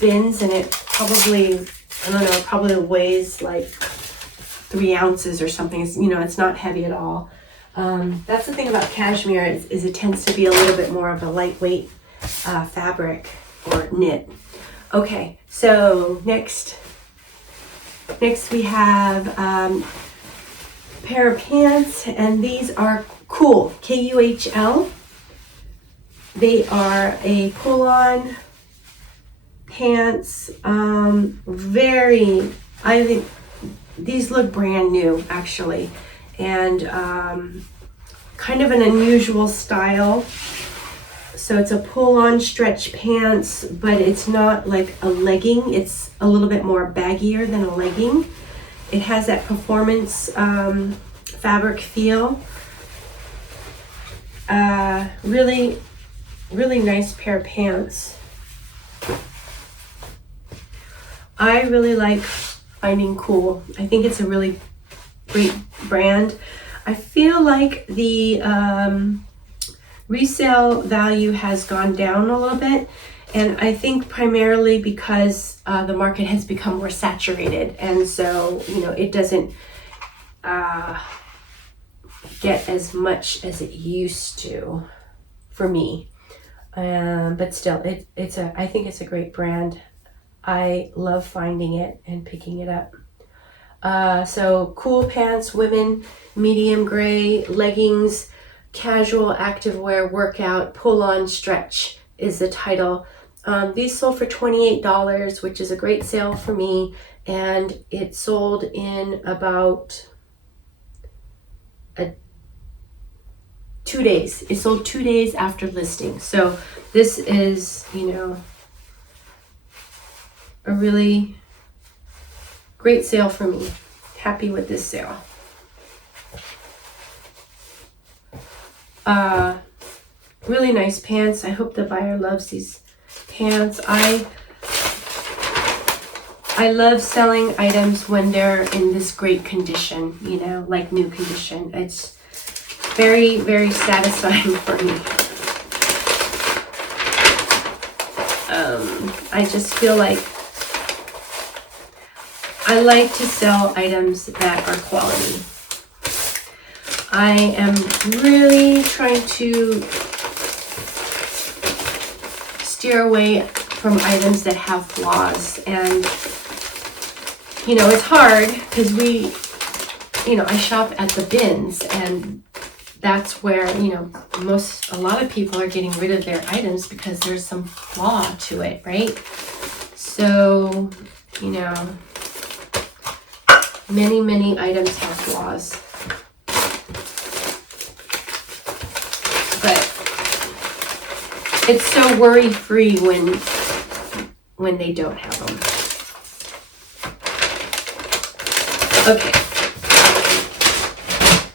bins, and it probably, I don't know, probably weighs like 3 ounces or something. It's, you know, it's not heavy at all. That's the thing about cashmere is it tends to be a little bit more of a lightweight fabric or knit. Okay, so next we have a pair of pants, and these are Cool, Kuhl. They are a pull-on pants. I think these look brand new actually, and kind of an unusual style. So it's a pull-on stretch pants, but it's not like a legging. It's a little bit more baggier than a legging. It has that performance fabric feel. Really, really nice pair of pants. I really like finding Cool. I think it's a really great brand. I feel like the resale value has gone down a little bit, and I think primarily because the market has become more saturated, and so, you know, it doesn't get as much as it used to for me, but still I think it's a great brand. I love finding it and picking it up. So Cool pants, women, medium gray, leggings, casual activewear, workout, pull-on stretch is the title. These sold for $28, which is a great sale for me, and it sold in about 2 days. It sold 2 days after listing. So this is, you know, a really great sale for me. Happy with this sale. Really nice pants. I hope the buyer loves these pants. I love selling items when they're in this great condition, you know, like new condition. It's very, very satisfying for me. I just feel like I like to sell items that are quality. I am really trying to steer away from items that have flaws, and you know, it's hard because I shop at the bins, and that's where, you know, a lot of people are getting rid of their items because there's some flaw to it, right? So, you know, many items have flaws. But it's so worry-free when they don't have them. Okay.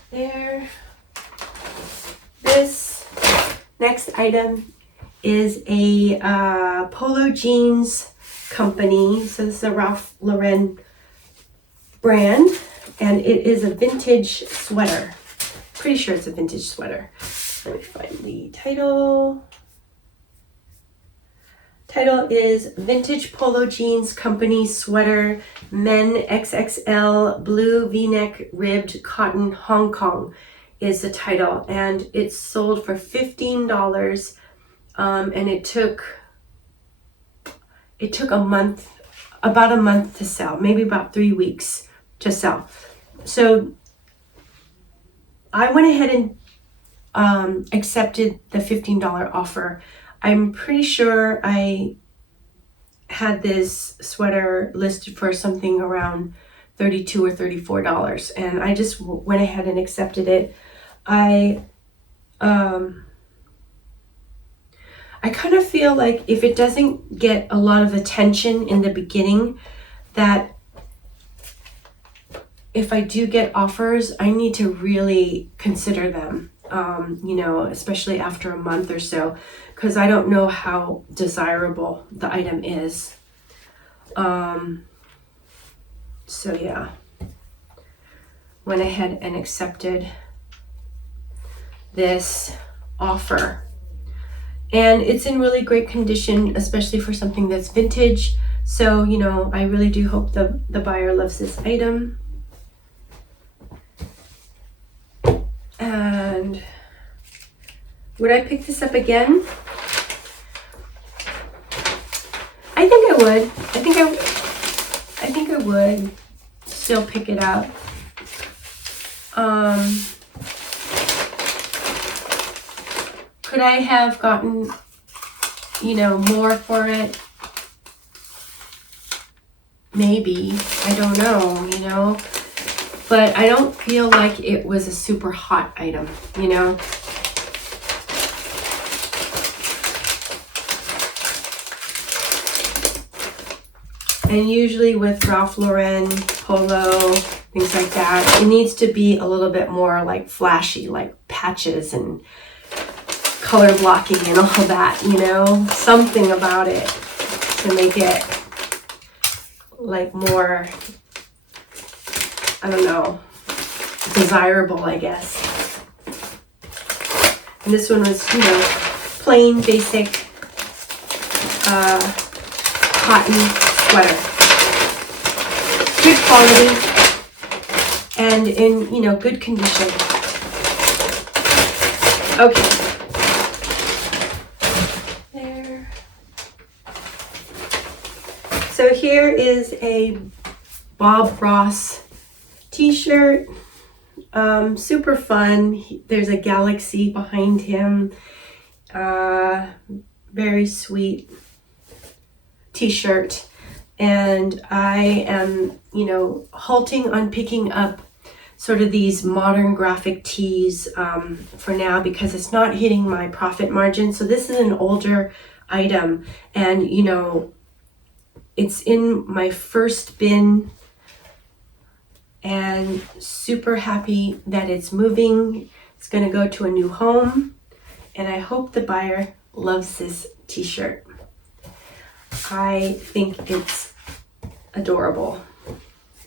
There. This next item is a Polo Jeans company. So this is a Ralph Lauren brand, and it is a vintage sweater. Pretty sure it's a vintage sweater. Let me find the title. Title is Vintage Polo Jeans Company Sweater, Men XXL, Blue V-neck Ribbed Cotton, Hong Kong is the title. And it's sold for $15. And it took a month, about a month to sell, maybe about 3 weeks to sell. So I went ahead and accepted the $15 offer. I'm pretty sure I had this sweater listed for something around $32 or $34, and I just went ahead and accepted it. I kind of feel like if it doesn't get a lot of attention in the beginning, that if I do get offers, I need to really consider them, especially after a month or so, because I don't know how desirable the item is. So yeah, went ahead and accepted this offer. And it's in really great condition, especially for something that's vintage. So, I really do hope the buyer loves this item. And would I pick this up again? I think I would. I think I would still pick it up. Could I have gotten, more for it? Maybe. I don't know, But I don't feel like it was a super hot item, And usually with Ralph Lauren, Polo, things like that, it needs to be a little bit more like flashy, like patches and color blocking and all that, something about it to make it like more, I don't know, desirable, I guess. And this one was, plain, basic, cotton sweater. Good quality and in, good condition. Okay. There. So here is a Bob Ross t-shirt. Super fun. There's a galaxy behind him. Very sweet t-shirt. And I am, halting on picking up sort of these modern graphic tees for now, because it's not hitting my profit margin. So this is an older item, and it's in my first bin, and super happy that it's moving. It's going to go to a new home, and I hope the buyer loves this t-shirt. I think it's adorable.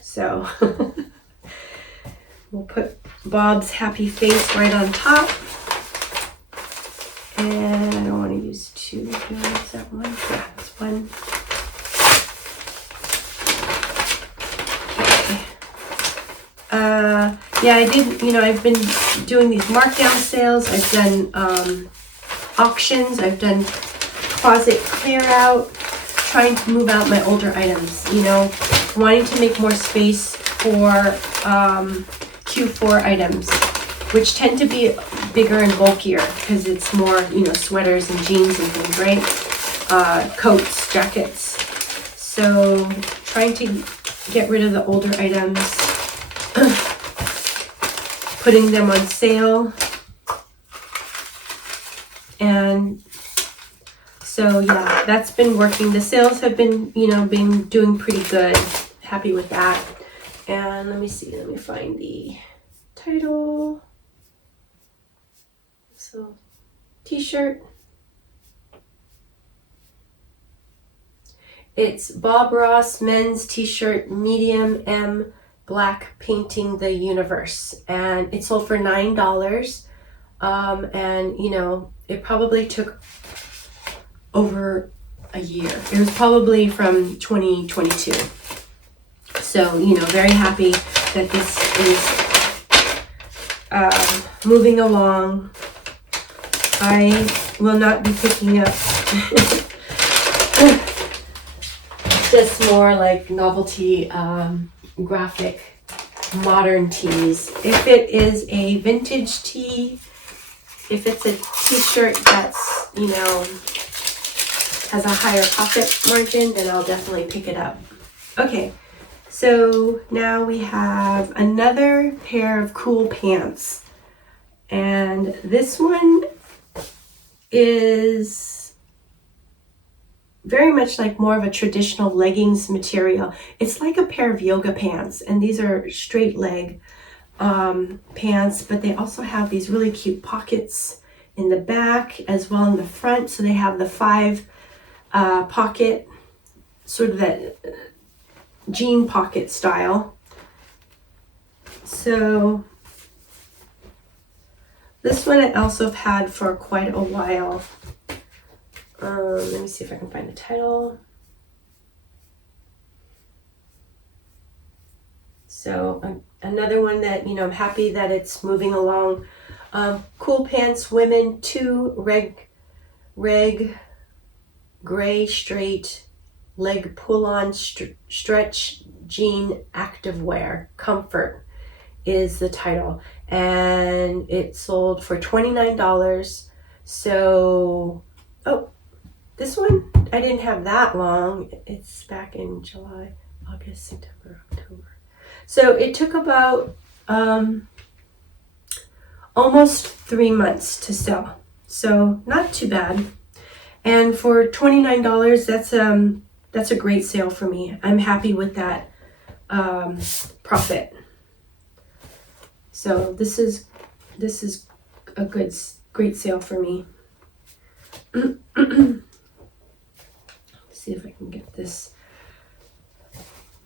So we'll put Bob's happy face right on top. And I don't want to use two here. Is that one? Yeah, that's one. Okay. Yeah, I did, I've been doing these markdown sales. I've done auctions. I've done closet clear out, trying to move out my older items, wanting to make more space for Q4 items, which tend to be bigger and bulkier because it's more, sweaters and jeans and things, right? Coats, jackets. So trying to get rid of the older items, putting them on sale. And so yeah, that's been working. The sales have been, been doing pretty good. Happy with that. And let me see, let me find the title. So, t-shirt. It's Bob Ross men's t-shirt, medium M, black, painting the universe. And it sold for $9. And you know, it probably took over a year. It was probably from 2022. So, you know, very happy that this is moving along. I will not be picking up just more like novelty graphic modern tees. If it is a vintage tee, if it's a t-shirt that's, you know, has a higher pocket margin, then I'll definitely pick it up. Okay, so now we have another pair of cool pants. And this one is very much like more of a traditional leggings material. It's like a pair of yoga pants, and these are straight leg pants, but they also have these really cute pockets in the back as well in the front. So they have the 5 pocket, sort of that jean pocket style. So this one I also have had for quite a while. Let me see if I can find the title. So another one that, you know, I'm happy that it's moving along. Cool pants, women, 2 reg gray straight leg pull-on stretch jean activewear. Comfort is the title, and it sold for $29. So, oh, this one I didn't have that long. It's back in July, August, September, October. So it took about almost 3 months to sell. So not too bad. And for $29, that's a great sale for me. I'm happy with that profit. So this is a great sale for me. See if I can get this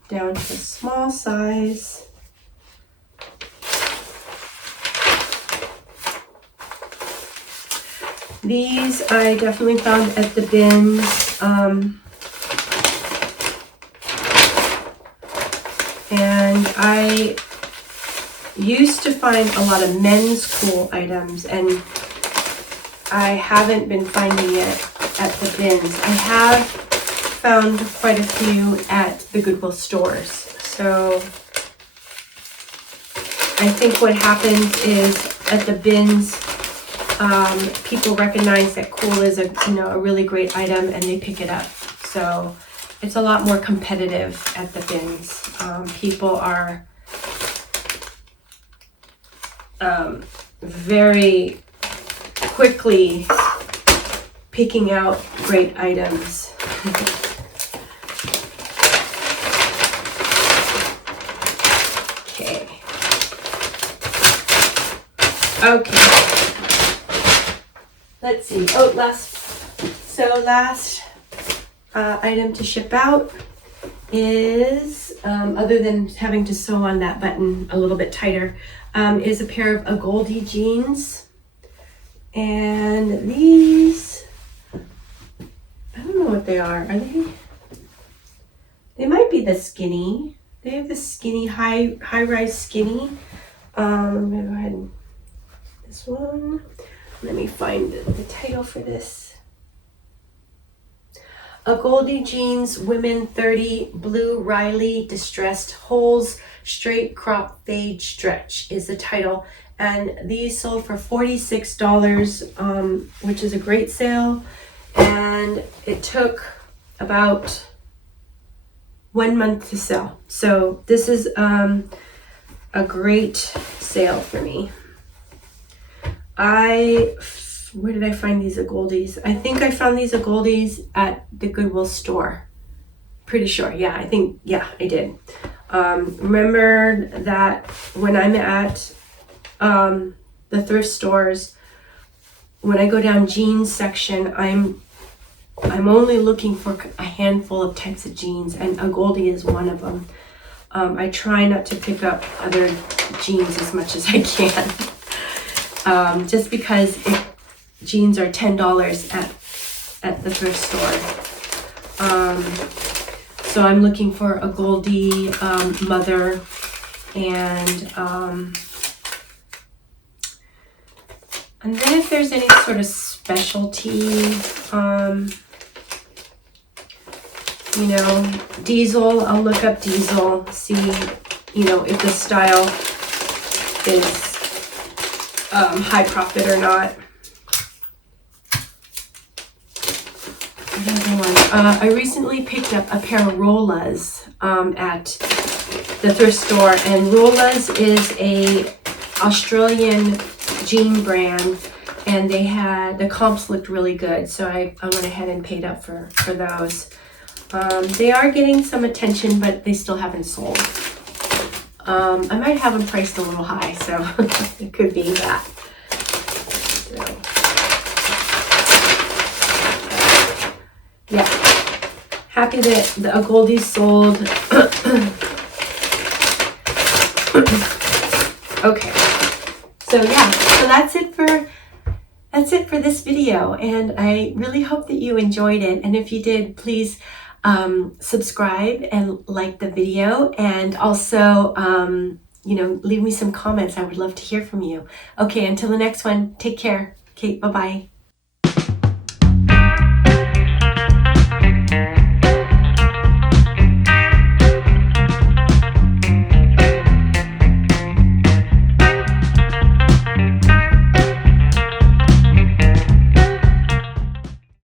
down to a small size. These I definitely found at the bins. And I used to find a lot of men's cool items, and I haven't been finding it at the bins. I have found quite a few at the Goodwill stores. So I think what happens is at the bins, people recognize that cool is a really great item, and they pick it up. So it's a lot more competitive at the bins. People are very quickly picking out great items. Okay. Let's see. Oh, last item to ship out is, other than having to sew on that button a little bit tighter, is a pair of Goldie jeans. And these, I don't know what they are. Are they? They might be the skinny. They have the skinny, high-rise skinny. I'm gonna go ahead and this one. Let me find the title for this. A Goldie jeans, women 30, blue Riley distressed holes, straight crop fade stretch is the title. And these sold for $46, which is a great sale. And it took about 1 month to sell. So this is a great sale for me. Where did I find these Goldies? I think I found these Goldies at the Goodwill store. Pretty sure. Yeah, I did. Remember that when I'm at the thrift stores, when I go down jeans section, I'm only looking for a handful of types of jeans, and a Goldie is one of them. I try not to pick up other jeans as much as I can, just because jeans are $10 at the thrift store. So I'm looking for a Goldie, mother, and then if there's any sort of specialty, you know, diesel, I'll look up diesel, see, you know, if the style is high profit or not. I recently picked up a pair of Rolas at the thrift store, and Rolas is a Australian jean brand, and the comps looked really good, so I went ahead and paid up for those. They are getting some attention, but they still haven't sold. I might have them priced a little high, so it could be that. So, yeah, happy that the Goldie sold. Okay, so yeah, so that's it for this video, and I really hope that you enjoyed it. And if you did, please subscribe and like the video, and also you know, leave me some comments. I would love to hear from you. Okay, until the next one, take care. Okay, bye-bye.